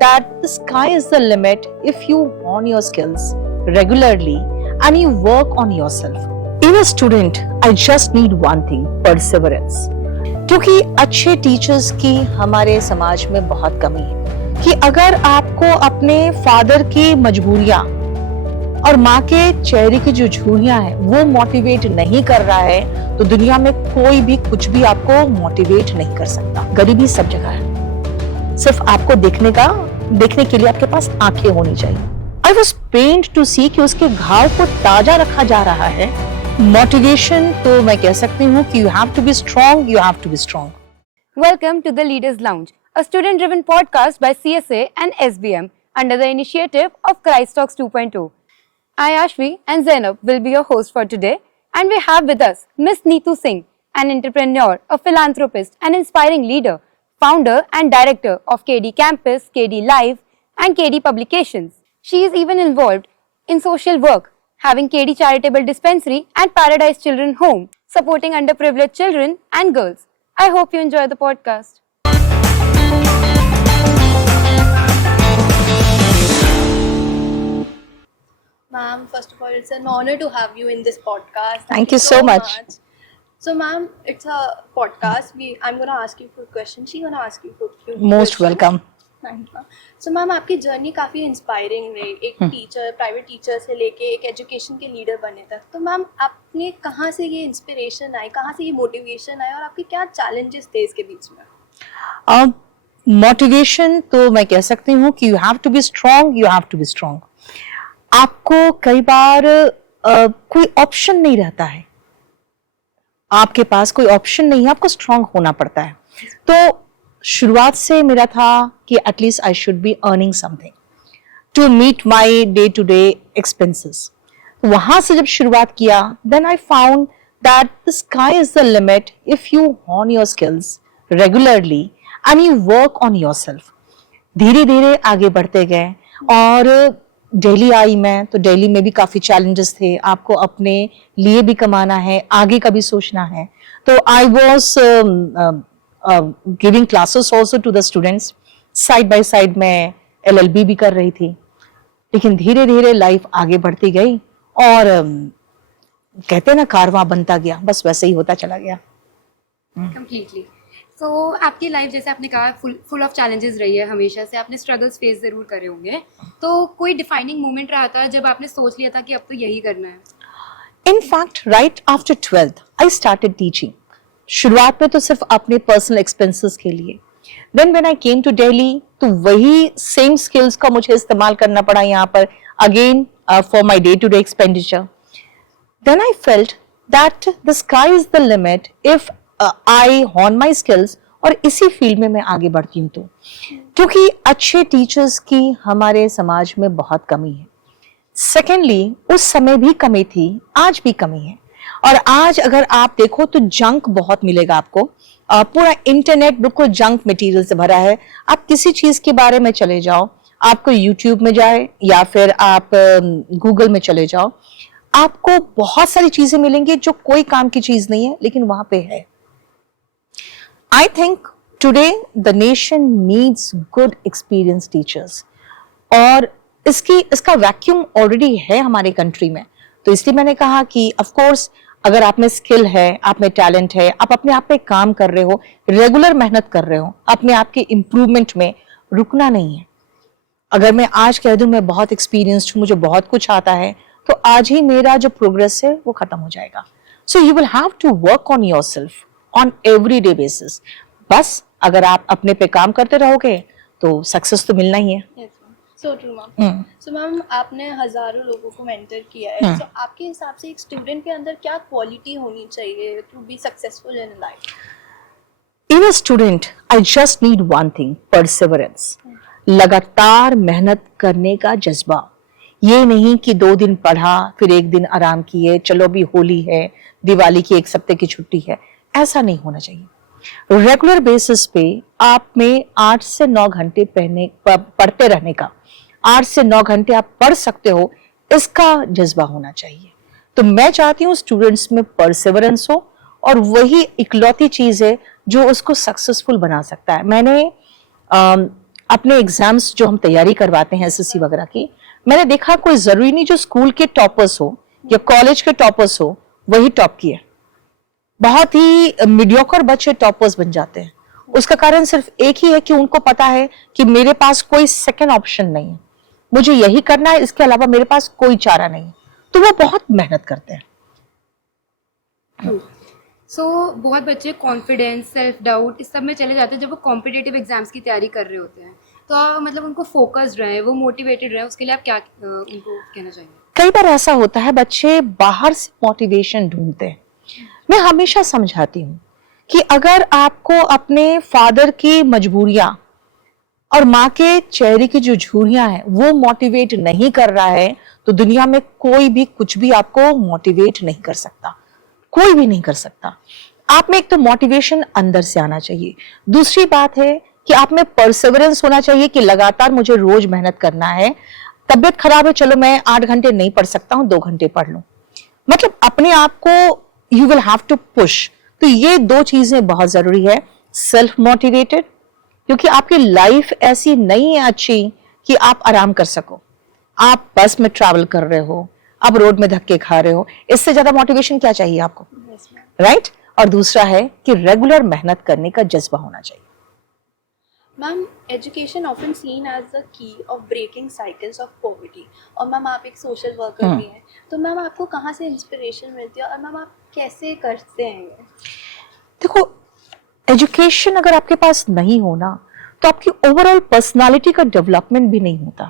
that the sky is the limit if you hone your skills regularly and you work on yourself. In a student, I just need one thing, perseverance. क्योंकि अच्छे teachers की हमारे समाज में बहुत कमी है कि अगर आपको अपने फादर की मजबूरियां और माँ के चेहरे की जो झूरियां हैं वो मोटिवेट नहीं कर रहा है तो दुनिया में कोई भी कुछ भी आपको मोटिवेट नहीं कर सकता। गरीबी सब जगह है, सिर्फ आपको देखने के लिए आपके पास आंखें होनी चाहिए। आई वॉज पेन्ड टू सी कि उसके घाव को ताजा रखा जा रहा है। मोटिवेशन तो मैं कह सकती हूँ कि you have to be strong, you have to be strong. Welcome to the Leaders Lounge, a student-driven podcast by CSA and SBM under the initiative of Christ Talks 2.0. I, Ashvi and Zainab will be your host for today, and we have with us Miss Neetu Singh, an entrepreneur, a philanthropist, an inspiring leader, founder and director of KD Campus, KD Live and KD Publications. She is even involved in social work, having KD Charitable Dispensary and Paradise Children Home, supporting underprivileged children and girls. I hope you enjoy the podcast. Ma'am, first of all, it's an honor to have you in this podcast. Thank you so much. So, ma'am, it's a podcast. I'm going to ask you a few questions. She's going to ask you a few questions. Most welcome. Thank you. So, ma'am, आपकी journey काफ़ी inspiring रही। एक teacher, private teacher से लेके एक education के leader बने तक। तो मैम, आपने कहाँ से ये इंस्पिरेशन आई, कहाँ से ये मोटिवेशन आई और आपके क्या चैलेंजेस थे इसके बीच में? मोटिवेशन तो मैं कह सकती हूँ कि you have to be strong, you have to be strong. आपको कई बार कोई ऑप्शन नहीं रहता है, आपके पास कोई ऑप्शन नहीं है, आपको स्ट्रॉन्ग होना पड़ता है। तो शुरुआत से मेरा था कि at least I should be earning something to meet my day to day expenses. वहां से जब शुरुआत किया, then I found that the sky is the limit if you hone your skills regularly and you work on yourself. धीरे धीरे आगे बढ़ते गए और दिल्ली आई मैं, तो दिल्ली में भी काफी चैलेंजेस थे। आपको अपने लिए भी कमाना है, आगे का भी सोचना है। तो I was giving classes also to the students, side by side मैं LLB भी कर रही थी। लेकिन धीरे धीरे लाइफ आगे बढ़ती गई और कहते हैं ना, कारवां बनता गया, बस वैसे ही होता चला गया। Completely. तो आपकी लाइफ, जैसे आपने कहा, फुल ऑफ चैलेंजेस रही है हमेशा से, आपने स्ट्रगल्स फेस जरूर करे होंगे। तो कोई डिफाइनिंग मोमेंट रहा था जब आपने सोच लिया था कि अब तो यही करना है? In fact right after 12th I started teaching. शुरुआत में तो सिर्फ अपने पर्सनल एक्सपेंसेस के लिए। Then when I came to Delhi, तो वही सेम स्किल्स का मुझे इस्तेमाल करना पड़ा यहाँ पर again for my day to day expenditure. Then I felt that the sky is the limit if I hone my skills, और इसी फील्ड में मैं आगे बढ़ती हूँ। तो क्योंकि अच्छे टीचर्स की हमारे समाज में बहुत कमी है। सेकेंडली, उस समय भी कमी थी, आज भी कमी है। और आज अगर आप देखो तो जंक बहुत मिलेगा आपको। पूरा इंटरनेट बिल्कुल जंक मटेरियल से भरा है। आप किसी चीज के बारे में चले जाओ, आपको यूट्यूब में जाए या फिर आप गूगल में चले जाओ, आपको बहुत सारी चीजें मिलेंगी जो कोई काम की चीज नहीं है, लेकिन वहां पे है। I think today the nation needs good experienced teachers, और इसका वैक्यूम ऑलरेडी है हमारे कंट्री में। तो इसलिए मैंने कहा कि ऑफ कोर्स अगर आप में स्किल है, आप में टैलेंट है, आप अपने आप पे काम कर रहे हो, रेगुलर मेहनत कर रहे हो, अपने आप के इम्प्रूवमेंट में रुकना नहीं है। अगर मैं आज कह दूं मैं बहुत एक्सपीरियंस्ड हूँ, मुझे बहुत कुछ आता है, तो आज ही मेरा जो प्रोग्रेस है वो खत्म हो जाएगा। So you will have to work on yourself on everyday basis. बस अगर आप अपने पे काम करते रहोगे तो सक्सेस तो मिलना ही है। So true, ma'am. So, ma'am, आपने हजारों लोगों को मेंटर किया है। तो आपके हिसाब से एक स्टूडेंट के अंदर क्या क्वालिटी होनी चाहिए to be successful in life? In a student I just need one thing, perseverance. लगातार मेहनत करने का जज्बा। ये नहीं कि 2 दिन पढ़ा फिर 1 दिन आराम किए, चलो अभी होली है, दिवाली की 1 हफ्ते की छुट्टी है, ऐसा नहीं होना चाहिए। रेगुलर बेसिस पे आप में 8 से 9 घंटे पढ़ते रहने का, 8 से 9 घंटे आप पढ़ सकते हो, इसका जज्बा होना चाहिए। तो मैं चाहती हूँ स्टूडेंट्स में परसिवरेंस हो, और वही इकलौती चीज है जो उसको सक्सेसफुल बना सकता है। मैंने अपने एग्जाम्स जो हम तैयारी करवाते हैं एसएससी वगैरह की, मैंने देखा कोई जरूरी नहीं जो स्कूल के टॉपर्स हो या कॉलेज के टॉपर्स हो वही टॉप किए, बहुत ही मीडियोकर बच्चे टॉपर्स बन जाते हैं। उसका कारण सिर्फ एक ही है कि उनको पता है कि मेरे पास कोई सेकंड ऑप्शन नहीं है, मुझे यही करना है, इसके अलावा मेरे पास कोई चारा नहीं है, तो वो बहुत मेहनत करते हैं। बहुत बच्चे कॉन्फिडेंस, सेल्फ डाउट इस सब में चले जाते हैं जब वो कॉम्पिटिटिव एग्जाम्स की तैयारी कर रहे होते हैं। तो मतलब उनको फोकस्ड रहे, वो मोटिवेटेड रहे, उसके लिए आप क्या उनको कहना चाहेंगे? कई बार ऐसा होता है बच्चे बाहर से मोटिवेशन ढूंढते हैं। मैं हमेशा समझाती हूँ कि अगर आपको अपने फादर की मजबूरियां और माँ के चेहरे की जो झुर्रियां हैं वो मोटिवेट नहीं कर रहा है, तो दुनिया में कोई भी कुछ भी आपको मोटिवेट नहीं कर सकता, कोई भी नहीं कर सकता। आप में एक तो मोटिवेशन अंदर से आना चाहिए, दूसरी बात है कि आप में परसेवरेंस होना चाहिए कि लगातार मुझे रोज मेहनत करना है। तबियत खराब है, चलो मैं 8 घंटे नहीं पढ़ सकता हूँ, 2 घंटे पढ़ लूं, मतलब अपने आप को you will have to push. तो ये 2 चीजें बहुत जरूरी है। सेल्फ मोटिवेटेड, क्योंकि आपकी लाइफ ऐसी नहीं है अच्छी कि आप आराम कर सको। आप बस में ट्रैवल कर रहे हो, आप रोड में धक्के खा रहे हो, इससे ज्यादा मोटिवेशन क्या चाहिए आपको, राइट? और दूसरा है कि रेगुलर मेहनत करने का जज्बा होना चाहिए। Ma'am, education often seen as the key of breaking cycles of poverty, और मैम आप एक सोशल वर्कर भी हैं, तो मैम आपको कहाँ से इंस्पिरेशन मिलती है और मैम आप कैसे करते हैं? देखो, एजुकेशन अगर आपके पास नहीं होना तो आपकी ओवरऑल पर्सनालिटी का डेवलपमेंट भी नहीं होता।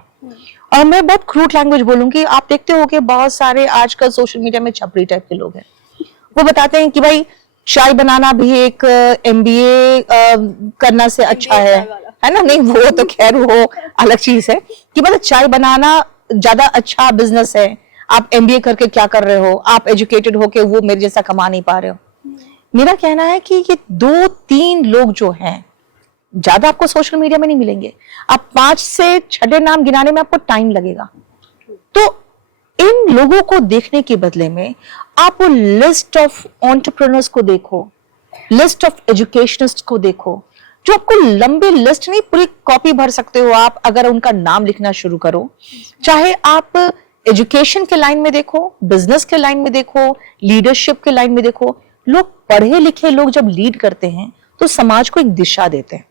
और मैं बहुत क्रूड लैंग्वेज बोलूंगी, आप देखते हो कि बहुत सारे आजकल सोशल मीडिया में छपरी टाइप के लोग हैं, वो बताते हैं कि भाई चाय बनाना भी एक एमबीए करना से अच्छा है ना? नहीं, वो तो खैर वो अलग चीज है कि मतलब चाय बनाना ज्यादा अच्छा बिजनेस है। आप एमबीए करके क्या कर रहे हो, आप एजुकेटेड होके वो मेरे जैसा कमा नहीं पा रहे हो। मेरा कहना है कि ये 2-3 लोग जो हैं, ज्यादा आपको सोशल मीडिया में नहीं मिलेंगे। आप 5 से 6 नाम गिनाने में आपको टाइम लगेगा। तो इन लोगों को देखने के बदले में आप वो लिस्ट ऑफ एंटरप्रेन्योर्स को देखो, लिस्ट ऑफ एजुकेशनिस्ट को देखो, जो आपको लंबी लिस्ट नहीं, पूरी कॉपी भर सकते हो आप अगर उनका नाम लिखना शुरू करो। चाहे आप एजुकेशन के लाइन में देखो, बिजनेस के लाइन में देखो, लीडरशिप के लाइन में देखो, लोग पढ़े लिखे लोग जब लीड करते हैं तो समाज को एक दिशा देते हैं।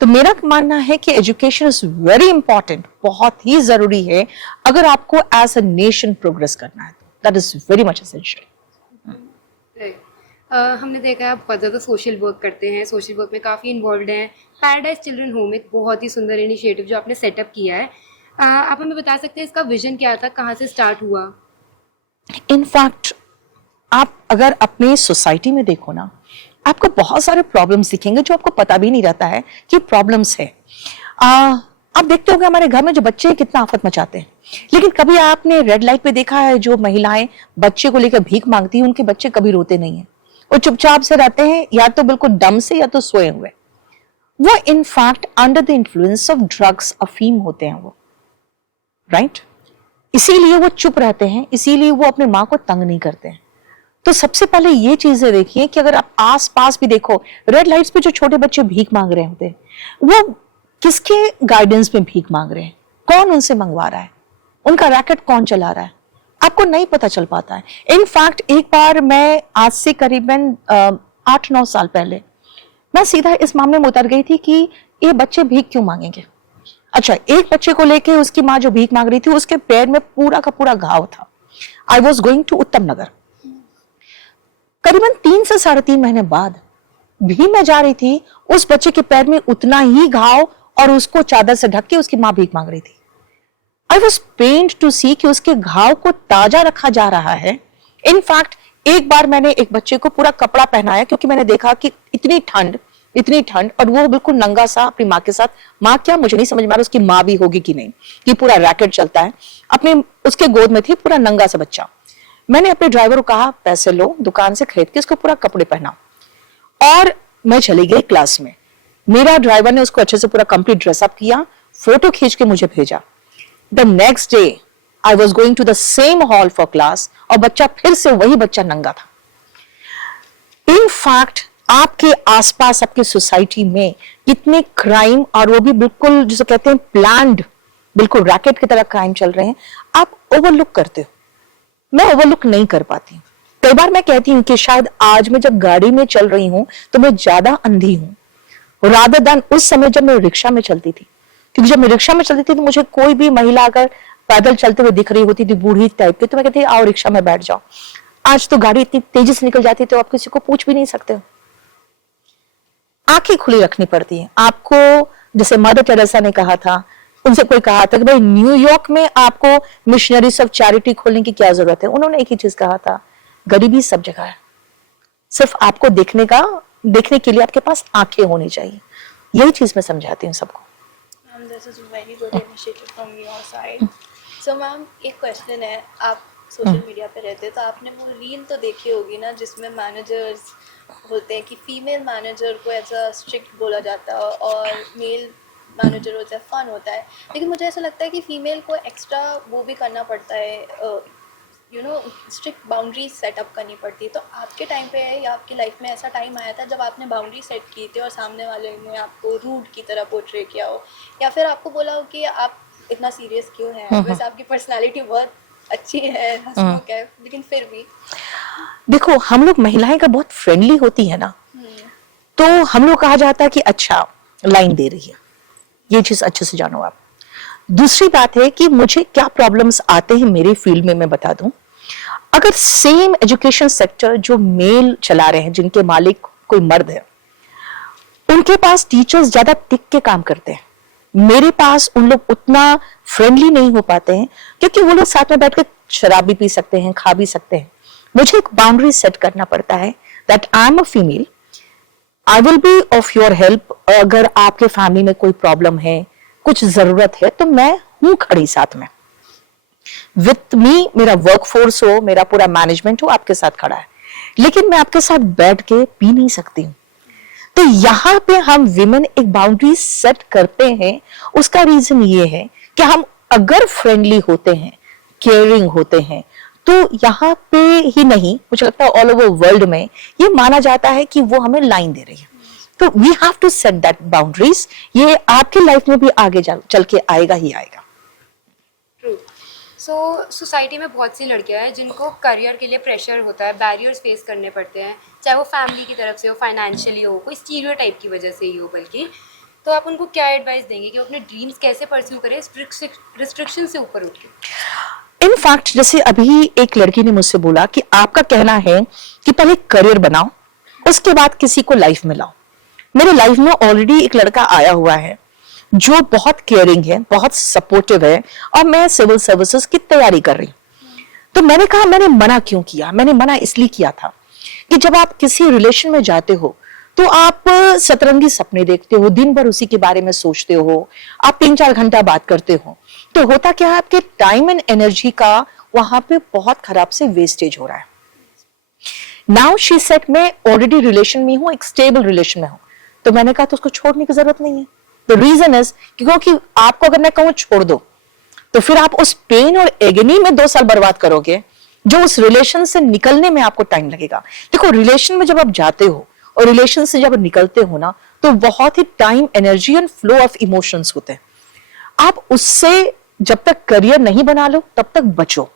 तो मेरा मानना है कि एजुकेशन इज वेरी इंपॉर्टेंट, बहुत ही जरूरी है अगर आपको एज अ नेशन प्रोग्रेस करना है। That is very much essential. हमने देखा है आप बहुत ज़्यादा सोशल वर्क करते हैं, सोशल वर्क में काफ़ी इन्वॉल्व हैं। पैराडाइज चिल्ड्रन होम एक बहुत ही सुंदर इनिशिएटिव जो आपने सेटअप किया है, आप हमें बता सकते हैं इसका विजन क्या था, कहाँ से स्टार्ट हुआ? इनफैक्ट आप अगर अपने सोसाइटी में देखो ना, आपको बहुत सारे प्रॉब्लम्स दिखेंगे जो आपको पता भी नहीं रहता है कि प्रॉब्लम्स है। आप देखते होंगे हमारे घर में जो बच्चे कितना आफत मचाते हैं, लेकिन कभी आपने रेड लाइट पे देखा है जो महिलाएं बच्चे को लेकर भीख मांगती हैं, उनके बच्चे कभी रोते नहीं है, वो चुपचाप से रहते हैं, या तो बिल्कुल डम से या तो सोए हुए। वो in fact under the influence of drugs, अफीम होते हैं वो, राइट? इसीलिए वो चुप रहते हैं, इसीलिए वो अपने माँ को तंग नहीं करते हैं। तो सबसे पहले ये चीजें देखिए कि अगर आप आस पास भी देखो, रेड लाइट्स पे जो छोटे बच्चे भीख मांग रहे होते हैं, वो किसके गाइडेंस में भीख मांग रहे हैं, कौन उनसे मंगवा रहा है, उनका रैकेट कौन चला रहा है, आपको नहीं पता चल पाता है। इनफैक्ट एक बार मैं आज से करीबन 8-9 साल पहले मैं सीधा इस मामले में उतर गई थी कि ये बच्चे भीख क्यों मांगेंगे। अच्छा, एक बच्चे को लेके उसकी माँ जो भीख मांग रही थी, उसके पैर में पूरा का पूरा घाव था। आई वॉज गोइंग टू उत्तम नगर। करीबन 3 से 3.5 महीने बाद भी मैं जा रही थी, उस बच्चे के पैर में उतना ही घाव और उसको चादर से ढक के उसकी माँ भीख मांग रही थी। आई वॉज पेन्ड टू सी कि उसके घाव को ताजा रखा जा रहा है। इनफैक्ट एक बार मैंने एक बच्चे को पूरा कपड़ा पहनाया, क्योंकि मैंने देखा कि इतनी ठंड और वो बिल्कुल नंगा सा अपनी माँ के साथ, माँ क्या मुझे नहीं समझ में आ रहा उसकी माँ भी होगी कि नहीं, कि पूरा रैकेट चलता है, अपने उसके गोद में थी पूरा नंगा सा बच्चा। मैंने अपने ड्राइवर को कहा पैसे लो, दुकान से खरीद के उसको पूरा कपड़े पहनाओ, और मैं चली गई क्लास में। मेरा ड्राइवर ने उसको अच्छे से पूरा कंप्लीट ड्रेसअप किया, फोटो खींच के मुझे भेजा। The next day I was going to the same hall for class, और बच्चा फिर से वही बच्चा नंगा था। इन फैक्ट आपके आसपास, आपकी सोसाइटी में कितने क्राइम, और वो भी बिल्कुल जिसे कहते हैं प्लान्ड, बिल्कुल रैकेट की तरह क्राइम चल रहे हैं, आप ओवरलुक करते हो। मैं ओवरलुक नहीं कर पाती। कई बार मैं कहती हूँ कि शायद आज मैं जब गाड़ी में चल रही हूँ तो मैं ज्यादा अंधी हूँ रादर देन उस समय जब मैं रिक्शा में चलती थी। क्योंकि जब मैं रिक्शा में चलती थी तो मुझे कोई भी महिला अगर पैदल चलते हुए दिख रही होती थी, बूढ़ी टाइप की, तो मैं कहती आओ रिक्शा में बैठ जाओ। आज तो गाड़ी इतनी तेजी से निकल जाती है तो आप किसी को पूछ भी नहीं सकते हो। आंखें खुली रखनी पड़ती है आपको। जैसे मदर टेरेसा ने कहा था, उनसे कोई कहा था कि भाई न्यूयॉर्क में आपको मिशनरीज ऑफ चैरिटी खोलने की क्या जरूरत है। उन्होंने एक ही चीज कहा था, गरीबी सब जगह है, सिर्फ आपको देखने के लिए आपके पास आंखें होनी चाहिए। यही चीज मैं समझाती हूँ सबको। This is very good initiative from your side. So ma'am, एक क्वेश्चन है, आप सोशल मीडिया पे रहते हैं तो आपने वो रील तो देखी होगी ना जिसमें मैनेजर्स होते हैं कि फीमेल मैनेजर को एज अ स्ट्रिक्ट बोला जाता है और मेल मैनेजर होता है फन होता है। लेकिन मुझे ऐसा लगता है कि फीमेल को एक्स्ट्रा वो भी करना पड़ता है, स्ट्रिक्ट बाउंड्रीज सेटअप करनी पड़ती है। तो आपके टाइम पे है या आपकी लाइफ में ऐसा टाइम आया था जब आपने बाउंड्री सेट की थी और सामने वाले ने आपको रूड की तरह पोर्ट्रे किया हो, या फिर आपको बोला हो कि आप इतना सीरियस क्यों हैं? वैसे आपकी पर्सनालिटी बहुत अच्छी है, हंसमुख है, लेकिन फिर भी देखो, हम लोग महिलाएं का बहुत फ्रेंडली होती है ना, तो हम लोग कहा जाता है कि अच्छा लाइन दे रही है, ये चीज अच्छे से जानो आप। दूसरी बात है कि मुझे क्या प्रॉब्लम्स आते हैं मेरे फील्ड में, मैं बता दूं। अगर सेम एजुकेशन सेक्टर जो मेल चला रहे हैं, जिनके मालिक कोई मर्द है, उनके पास टीचर्स ज्यादा टिक के काम करते हैं। मेरे पास उन लोग उतना फ्रेंडली नहीं हो पाते हैं क्योंकि वो लोग साथ में बैठकर शराब भी पी सकते हैं, खा भी सकते हैं। मुझे एक बाउंड्री सेट करना पड़ता है that I am a female, I will be of your help. अगर आपके फैमिली में कोई प्रॉब्लम है, कुछ जरूरत है, तो मैं हूं खड़ी साथ में। विथ मी मेरा वर्कफोर्स हो, मेरा पूरा मैनेजमेंट हो, आपके साथ खड़ा है, लेकिन मैं आपके साथ बैठ के पी नहीं सकती हूं। तो यहां पे हम विमेन एक बाउंड्री सेट करते हैं। उसका रीजन ये है कि हम अगर फ्रेंडली होते हैं, केयरिंग होते हैं, तो यहाँ पे ही नहीं, मुझे लगता है ऑल ओवर वर्ल्ड में ये माना जाता है कि वो हमें लाइन दे रही है। तो we have to set that boundaries. ये आपकी लाइफ में भी आगे चल के आएगा ही आएगा। ट्रू। सो सोसाइटी में बहुत सी लड़कियां हैं जिनको करियर के लिए प्रेशर होता है, बैरियर्स फेस करने पड़ते हैं, चाहे वो फैमिली की तरफ से हो, फाइनेंशियली हो, कोई स्टीरियोटाइप की वजह से ही हो बल्कि। तो आप उनको क्या एडवाइस देंगे कि वो अपने ड्रीम्स कैसे परस्यू करें रिस्ट्रिक्शन से ऊपर उठ के? इनफैक्ट जैसे अभी एक लड़की ने मुझसे बोला कि आपका कहना है कि पहले करियर बनाओ, उसके बाद किसी को लाइफ में लाओ। मेरे लाइफ में ऑलरेडी एक लड़का आया हुआ है जो बहुत केयरिंग है, बहुत सपोर्टिव है, और मैं सिविल सर्विसेज की तैयारी कर रही हूँ। तो मैंने कहा, मैंने मना क्यों किया? मैंने मना इसलिए किया था कि जब आप किसी रिलेशन में जाते हो तो आप सतरंगी सपने देखते हो, दिन भर उसी के बारे में सोचते हो, आप 3-4 घंटा बात करते हो, तो होता क्या है, आपके टाइम एंड एनर्जी का वहां पे बहुत खराब से वेस्टेज हो रहा है। नाउ शी सेड मैं ऑलरेडी रिलेशन में हूं, एक स्टेबल रिलेशन में हूं, तो मैंने कहा तो उसको छोड़ने की जरूरत नहीं है। द रीजन इज क्योंकि आपको अगर मैं कहूं छोड़ दो, तो फिर आप उस पेन और एगनी में 2 साल बर्बाद करोगे, जो उस रिलेशन से निकलने में आपको टाइम लगेगा। देखो, रिलेशन में जब आप जाते हो और रिलेशन से जब निकलते हो ना, तो बहुत ही time, energy and flow of emotions होते हैं। आप उससे जब तक करियर नहीं बना लो तब तक बचो,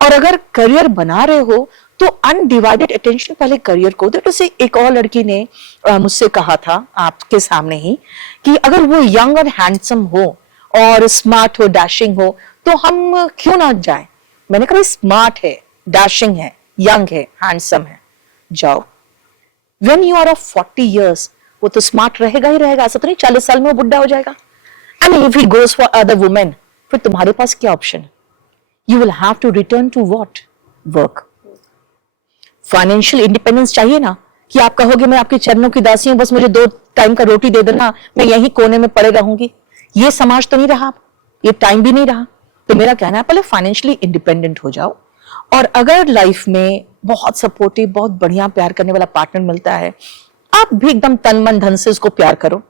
और अगर करियर बना रहे हो तो अनडिवाइडेड अटेंशन पहले करियर को दो। जैसे एक और लड़की ने मुझसे कहा था आपके सामने ही कि अगर वो यंग और हैंडसम हो और स्मार्ट हो, डैशिंग हो, तो हम क्यों ना जाए? मैंने कहा स्मार्ट है, डैशिंग है, यंग है, हैंडसम है, जाओ। When you are of 40 years, वो तो स्मार्ट रहेगा ही रहेगा, ऐसा तो नहीं 40 साल में वो बुढ़ा हो जाएगा। And if he goes for other women, फिर तुम्हारे पास क्या option? You will have to return to what? Work. Financial independence चाहिए ना, कि आप कहोगे मैं आपके चरणों की दासी हूं, बस मुझे 2 टाइम का रोटी दे देना, मैं यही कोने में पड़े रहूंगी। ये समाज तो नहीं रहा, ये टाइम भी नहीं रहा। तो मेरा कहना है पहले फाइनेंशियली इंडिपेंडेंट हो जाओ, और अगर लाइफ में बहुत सपोर्टिव, बहुत बढ़िया प्यार करने वाला पार्टनर मिलता है, आप भी एकदम तन मन धन से उसको प्यार करो।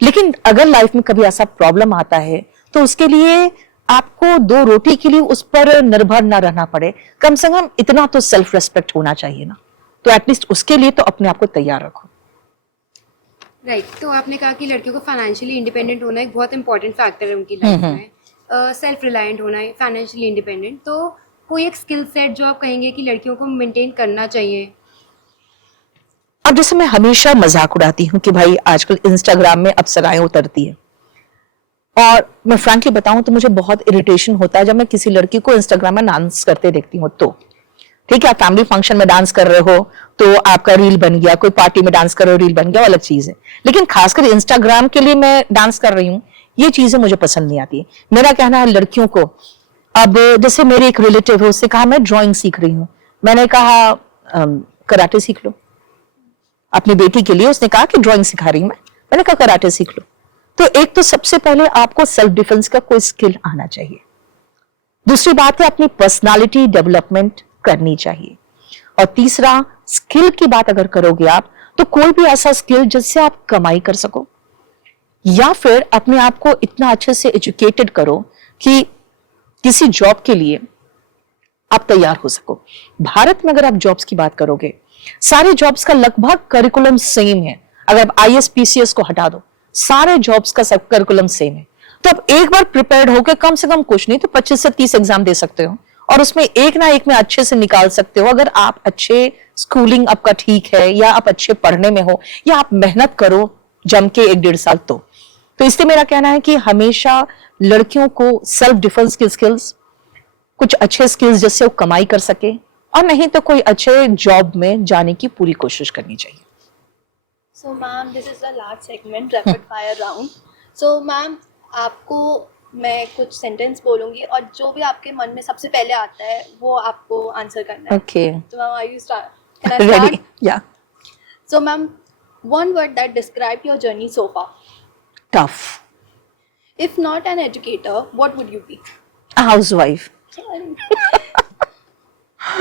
लेकिन अगर लाइफ में कभी ऐसा प्रॉब्लम आता है तो उसके लिए आपको 2 रोटी के लिए उस पर निर्भर ना रहना पड़े। कम से कम इतना तो सेल्फ रेस्पेक्ट होना चाहिए ना, तो एटलीस्ट उसके लिए तो अपने आप को तैयार रखो। राइट तो आपने कहा कि लड़कियों को फाइनेंशियली इंडिपेंडेंट होना एक बहुत इंपॉर्टेंट फैक्टर है उनकी लाइफ में, सेल्फ रिलायंट होना है, फाइनेंशियली इंडिपेंडेंट। तो कोई एक स्किल सेट जो आप कहेंगे कि लड़कियों को मेंटेन करना चाहिए? अब जैसे मैं हमेशा मजाक उड़ाती हूँ कि भाई आजकल इंस्टाग्राम में अप्सराएं उतरती है, और मैं फ्रैंकली बताऊं तो मुझे बहुत इरिटेशन होता है जब मैं किसी लड़की को इंस्टाग्राम में डांस करते देखती हूँ। तो ठीक है, आप फैमिली फंक्शन में डांस कर रहे हो तो आपका रील बन गया, कोई पार्टी में डांस कर रहे हो रील बन गया, वो अलग चीज है, लेकिन खासकर इंस्टाग्राम के लिए मैं डांस कर रही हूँ, ये चीजें मुझे पसंद नहीं आती। मेरा कहना है लड़कियों को, अब जैसे मेरी एक रिलेटिव है, उससे कहा मैं ड्राइंग सीख रही हूँ, मैंने कहा कराटे सीख लो। अपनी बेटी के लिए उसने कहा कि ड्राइंग सिखा रही हूं मैंने कहा कराटे सीख लो। तो एक तो सबसे पहले आपको सेल्फ डिफेंस का कोई स्किल आना चाहिए। दूसरी बात है अपनी पर्सनालिटी डेवलपमेंट करनी चाहिए। और तीसरा, स्किल की बात अगर करोगे आप तो कोई भी ऐसा स्किल जिससे आप कमाई कर सको, या फिर अपने आप को इतना अच्छे से एजुकेटेड करो कि किसी जॉब के लिए आप तैयार हो सको। भारत में अगर आप जॉब्स की बात करोगे, सारे जॉब्स का लगभग करिकुलम सेम है। अगर आप IAS PCS को हटा दो, सारे जॉब्स का सब करिकुलम सेम है। तो आप एक बार प्रिपेयर्ड होकर कम से कम कुछ नहीं तो 25 से 30 एग्जाम दे सकते हो, और उसमें एक ना एक में अच्छे से निकाल सकते हो। अगर आप अच्छे स्कूलिंग आपका ठीक है, या आप अच्छे पढ़ने में हो, या आप मेहनत करो जम के 1-1.5 साल, तो इसलिए मेरा कहना है कि हमेशा लड़कियों को सेल्फ डिफेंस की स्किल्स, कुछ अच्छे स्किल्स जिससे वो कमाई कर सके, और नहीं तो कोई अच्छे जॉब में जाने की पूरी कोशिश करनी चाहिए। So ma'am, this is the last segment, rapid fire round. So ma'am, आपको मैं कुछ सेंटेंस बोलूंगी और जो भी आपके मन में सबसे पहले आता है वो आपको आंसर करना है। ओके, तो ma'am, are you can I start? Ready? Yeah. So ma'am, one word that describe your journey so far. Tough. If not an educator, what would you be? Housewife.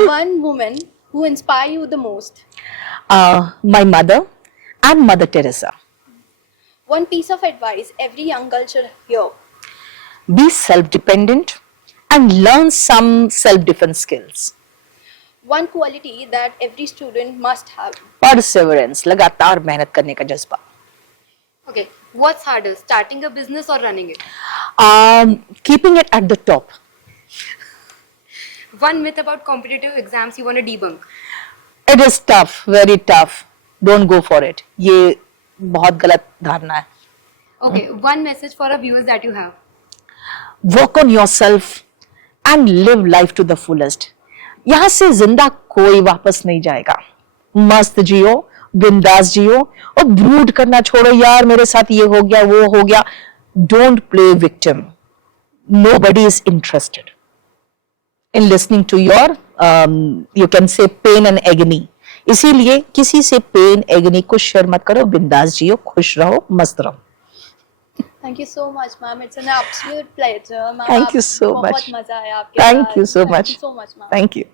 One woman who inspire you the most. My mother and Mother Teresa. One piece of advice every young girl should hear. Be self-dependent and learn some self-defense skills. One quality that every student must have. Perseverance, लगातार मेहनत करने का जज्बा। Okay, what's harder, starting a business or running it? Keeping it at the top. One myth about competitive exams you want to debunk. It is tough, very tough. Don't go for it. ये बहुत गलत धारणा है। Okay, one message for our viewers that you have. Work on yourself and live life to the fullest. यहां से जिंदा कोई वापस नहीं जाएगा। मस्त जियो, बिंदास जियो, और ब्रूड करना छोड़ो यार मेरे साथ ये हो गया वो हो गया। Don't play victim. Nobody is interested in listening to your you can say pain and agony. इसीलिए किसी से पेन एगनी को शेयर मत करो, बिंदास जियो, खुश रहो, मस्त रहो। Thank you so much, ma'am. It's an absolute pleasure, ma'am. Thank you so much. बहुत मजा आया आपके Thank साथ। you so Thank much. you so much, ma'am. Thank you.